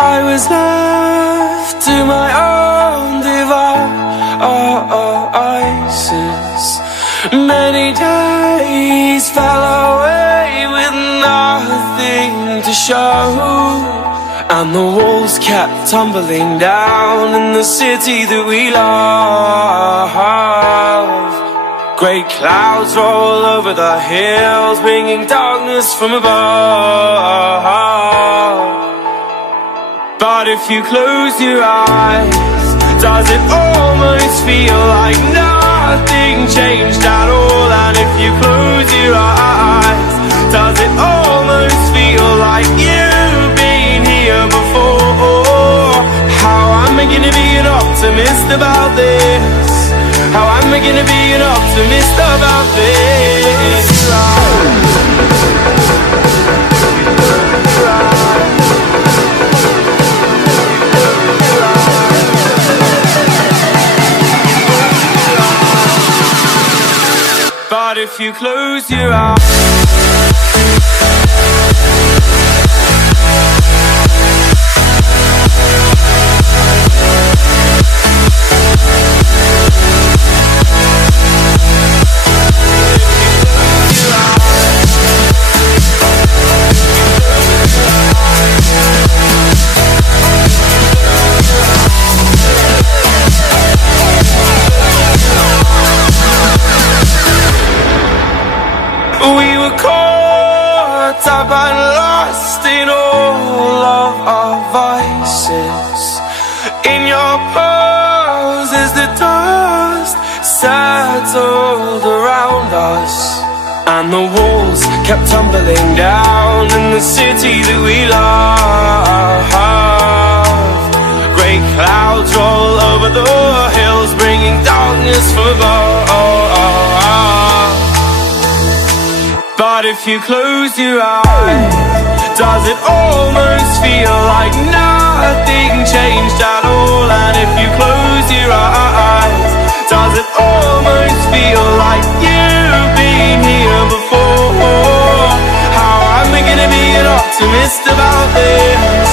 I was left to my own devices. Many days fell away with nothing to show, and the walls kept tumbling down in the city that we love. Great clouds roll over the hills, bringing darkness from above. But if you close your eyes, does it almost feel like nothing changed at all? And if you close your eyes, does it almost feel like you've been here before? How am I gonna be an optimist about this? How am I gonna be an optimist about this? But if you close your eyes, we were caught up and lost in all of our vices. In your pose as the dust settled around us, and the walls kept tumbling down in the city that we love. Great clouds roll over the hills, bringing darkness from above. But if you close your eyes, does it almost feel like nothing changed at all? And if you close your eyes, does it almost feel like you've been here before? How am I gonna be an optimist about this?